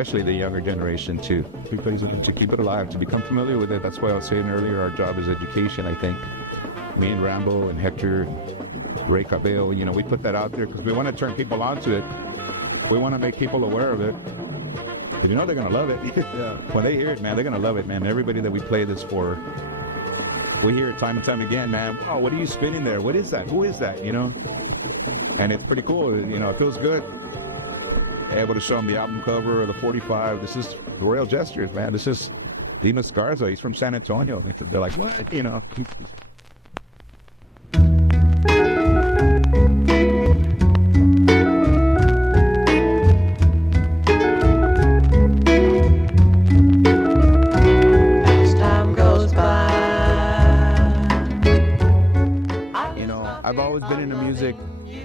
especially the younger generation, to keep it alive, to become familiar with it. That's why I was saying earlier, our job is education, I think. Me and Rambo and Hector, Ray Cabello, we put that out there because we want to turn people onto it. We want to make people aware of it. But they're going to love it. Yeah. When they hear it, man, they're going to love it, man. Everybody that we play this for, we hear it time and time again, man. Oh, what are you spinning there? What is that? Who is that? And it's pretty cool. It feels good. Able to show them the album cover or the 45. This is the Royal Gestures, man. This is Dimas Garza. He's from San Antonio. They're like, what? I've always been into music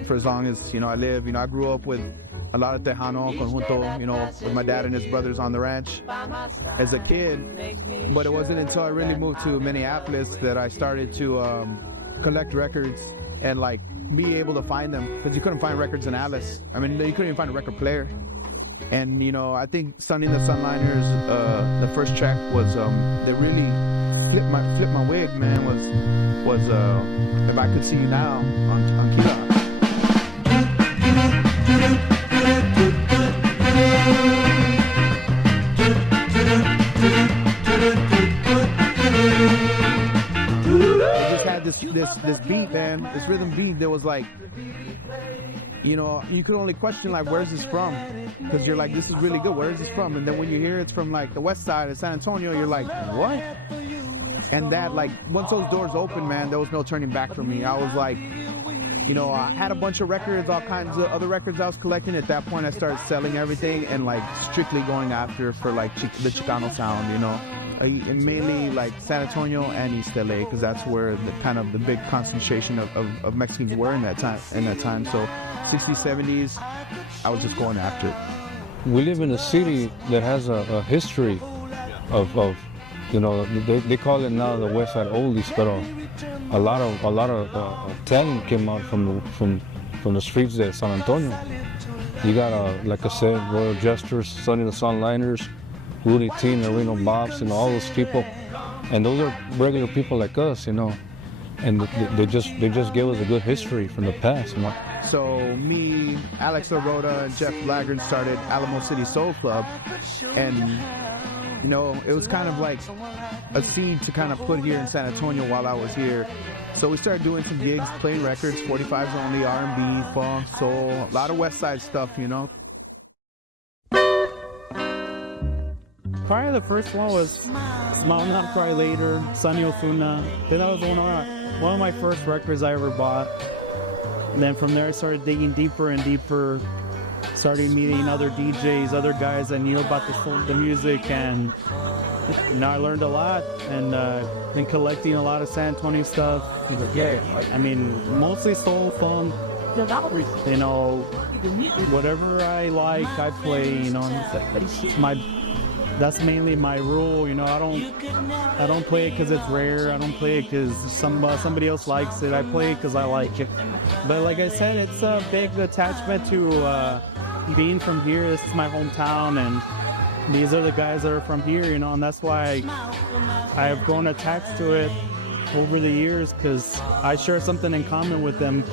for as long as, I live. I grew up with a lot of Tejano, conjunto, with my dad and his brothers on the ranch as a kid. But it wasn't until I really moved to Minneapolis that I started to collect records and, be able to find them. Because you couldn't find records in Alice. I mean, you couldn't even find a record player. And, I think Sunny and the Sunliners, the first track was, they really flipped my wig, man, was If I Could See You Now on Kila. It just had this beat, man, this rhythm beat that was you could only question where's this from? Because you're like, this is really good. Where is this from? And then when you hear it's from the west side of San Antonio, you're like, what? And that once those doors opened, man, there was no turning back for me. I was like, I had a bunch of records, all kinds of other records I was collecting. At that point, I started selling everything and strictly going after for the Chicano sound, and mainly San Antonio and East LA, because that's where the big concentration of Mexicans were in that time. So 60s, 70s, I was just going after it. We live in a city that has a history of they call it now the West Side Oldies, but a lot of talent came out from the streets of San Antonio. You got like I said, Royal Gestures, Sunny the Sunliners, Rudy T, and Reno Bobs, all those people, and those are regular people like us, and they just gave us a good history from the past. So me, Alex Oroda, and Jeff Laggard started Alamo City Soul Club, and it was kind of like a scene to kind of put here in San Antonio while I was here. So we started doing some gigs, playing records, 45s only, R&B, funk, soul, a lot of West Side stuff, Probably the first one was Smile Not Cry Later, Sunny Osuna. That was one of my first records I ever bought. And then from there I started digging deeper and deeper, started meeting other DJs, other guys that knew about the music, and I learned a lot, and been collecting a lot of San Antonio stuff. I mean, mostly soul, funk, whatever I like, I play, that's mainly my rule, I don't play it because it's rare, I don't play it because somebody else likes it, I play it because I like it. But like I said, it's a big attachment to being from here. This is my hometown, and these are the guys that are from here, and that's why I have grown attached to it over the years, because I share something in common with them.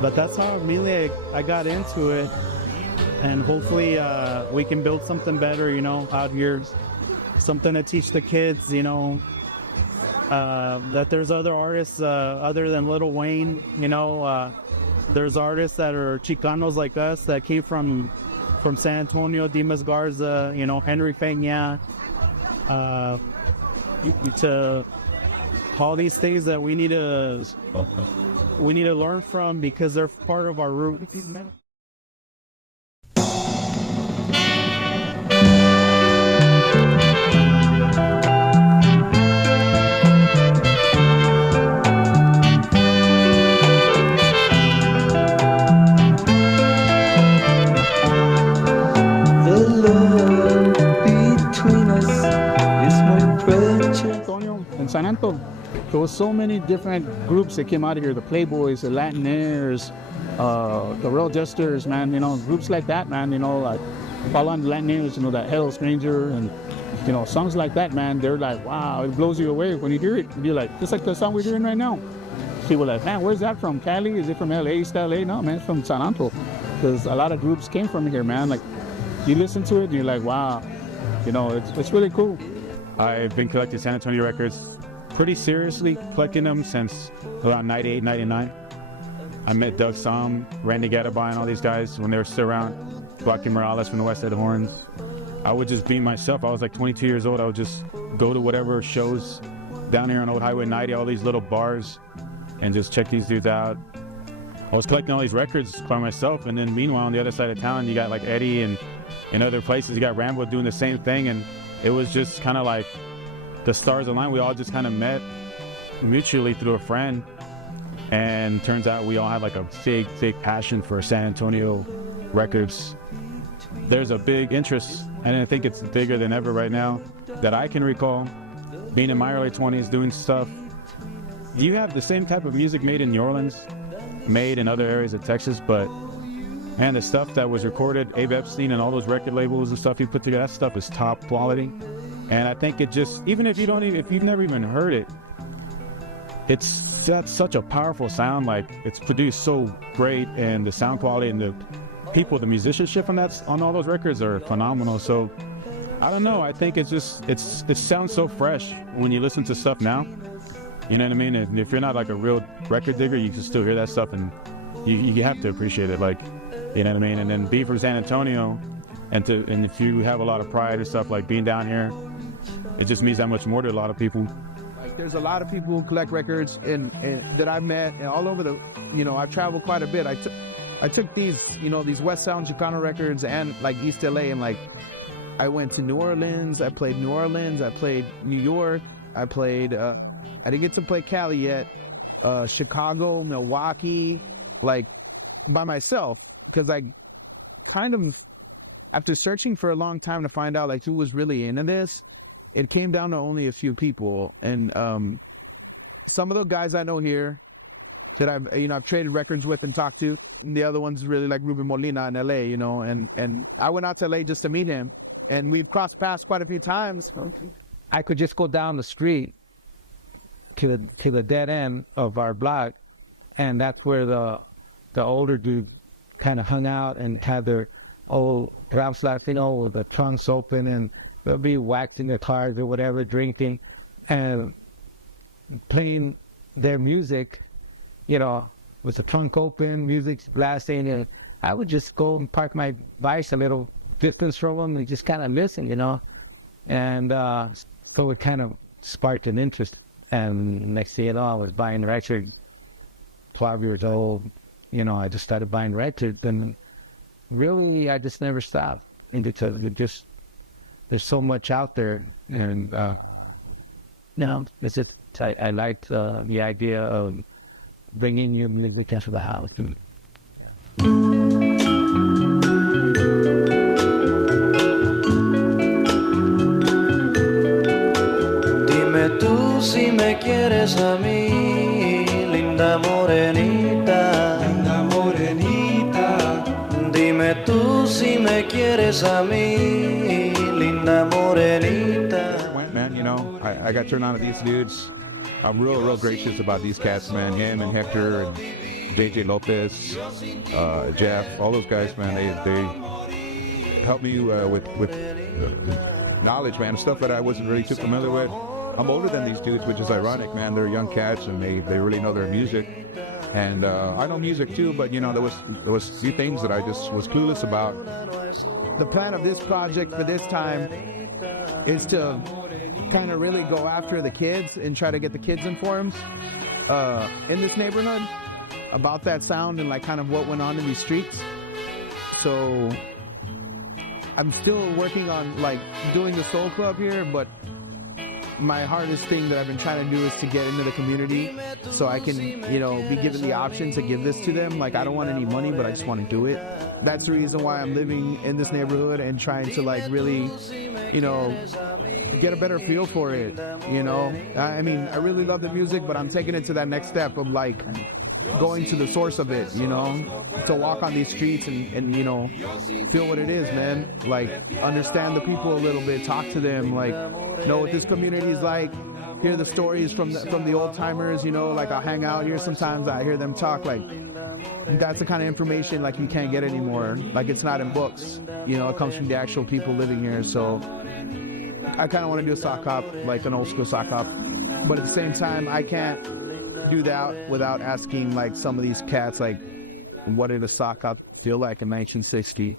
But that's how really I got into it, and hopefully we can build something better, out here, something to teach the kids, that there's other artists other than Lil Wayne, there's artists that are Chicanos like us that came from San Antonio, Dimas Garza, Henry Peña, to all these things that we need to learn from, because they're part of our roots. In San Antonio, there were so many different groups that came out of here, the Playboys, the Latinaires, the Royal Gestures, man, groups like that, man, Fallen Landings, you know, that Hell Stranger, and you know, songs like that, man. They're like, wow, it blows you away when you hear it. You're like, just like the song we're hearing right now. People are like, man, where's that from? Cali? Is it from LA? East LA? No, man, it's from San Antonio. Because a lot of groups came from here, man. Like, you listen to it and you're like, wow, you know, it's really cool. I've been collecting San Antonio records pretty seriously, collecting them since around 98, 99. I met Doug Somm, Randy Gadabay, and all these guys when they were still around. Joaquin Morales from the West Side Horns. I would just be myself. I was like 22 years old. I would just go to whatever shows down here on Old Highway 90, all these little bars, and just check these dudes out. I was collecting all these records by myself, and then meanwhile on the other side of town, you got like Eddie and in other places, you got Rambo doing the same thing, and it was just kind of like the stars aligned. We all just kind of met mutually through a friend, and turns out we all have like a big passion for San Antonio records. There's a big interest, and I think it's bigger than ever right now that I can recall. Being in my early 20s, doing stuff. You have the same type of music made in New Orleans, made in other areas of Texas, but man, the stuff that was recorded, Abe Epstein and all those record labels and stuff he put together, that stuff is top quality. And I think it just, even if you've never even heard it, that's such a powerful sound. Like, it's produced so great, and the sound quality and the people, the musicianship on all those records are phenomenal. So I don't know, I think it sounds so fresh when you listen to stuff now. You know what I mean? And if you're not like a real record digger, you can still hear that stuff, and you have to appreciate it. Like, you know what I mean? And then be from San Antonio, and if you have a lot of pride or stuff, like being down here, it just means that much more to a lot of people. Like, there's a lot of people who collect records and that I've met, and all over the, you know, I've traveled quite a bit. I took these, you know, these West Sound Chicano records and like East LA, and like I went to New Orleans. I played New Orleans. I played New York. I played. I didn't get to play Cali yet. Chicago, Milwaukee, like by myself, because I kind of, after searching for a long time to find out like who was really into this, it came down to only a few people, and some of the guys I know here that I've traded records with and talked to. And the other one's really like Ruben Molina in LA, you know, and I went out to LA just to meet him, and we've crossed paths quite a few times. I could just go down the street to the dead end of our block, and that's where the older dude kind of hung out and had their old perhaps Latino with the trunks open, and they'll be waxing their cars or whatever, drinking and playing their music, you know, with the trunk open, music's blasting, and I would just go and park my bike a little distance from them and just kind of listen, you know, and so it kind of sparked an interest. And next thing you know, I was buying records. 12 years old, you know, I just started buying records, and really, I just never stopped. And there's so much out there, and no, it's just, I liked the idea of bringing new music into the house. Dime tú si me quieres a mí, linda morenita. Linda morenita. Dime tú si me quieres a mí, linda morenita. Went, man, you know, I got turned on to these dudes. I'm real gracious about these cats, man. Him and Hector and JJ Lopez, Jeff, all those guys, man. They helped me with knowledge, man, stuff that I wasn't really too familiar with. I'm older than these dudes, which is ironic, man. They're young cats, and they really know their music. And I know music too, but you know, there was a few things that I just was clueless about. The plan of this project for this time is to kind of really go after the kids and try to get the kids informed in this neighborhood about that sound and like kind of what went on in these streets. So I'm still working on like doing the Soul Club here, but my hardest thing that I've been trying to do is to get into the community so I can, you know, be given the option to give this to them. Like, I don't want any money, but I just want to do it. That's the reason why I'm living in this neighborhood and trying to like really, you know, get a better feel for it, you know. I mean, I really love the music, but I'm taking it to that next step of like going to the source of it, to walk on these streets and feel what it is, man. Like, understand the people a little bit, talk to them, like, know what this community is like, hear the stories from the old timers, like I'll hang out here sometimes, I hear them talk, like, that's the kind of information like you can't get anymore. Like, it's not in books, it comes from the actual people living here. So I kind of want to do a sock hop, like an old school sock hop, but at the same time, I can't do that without asking like some of these cats, like, what did a sock hop feel like in 1960?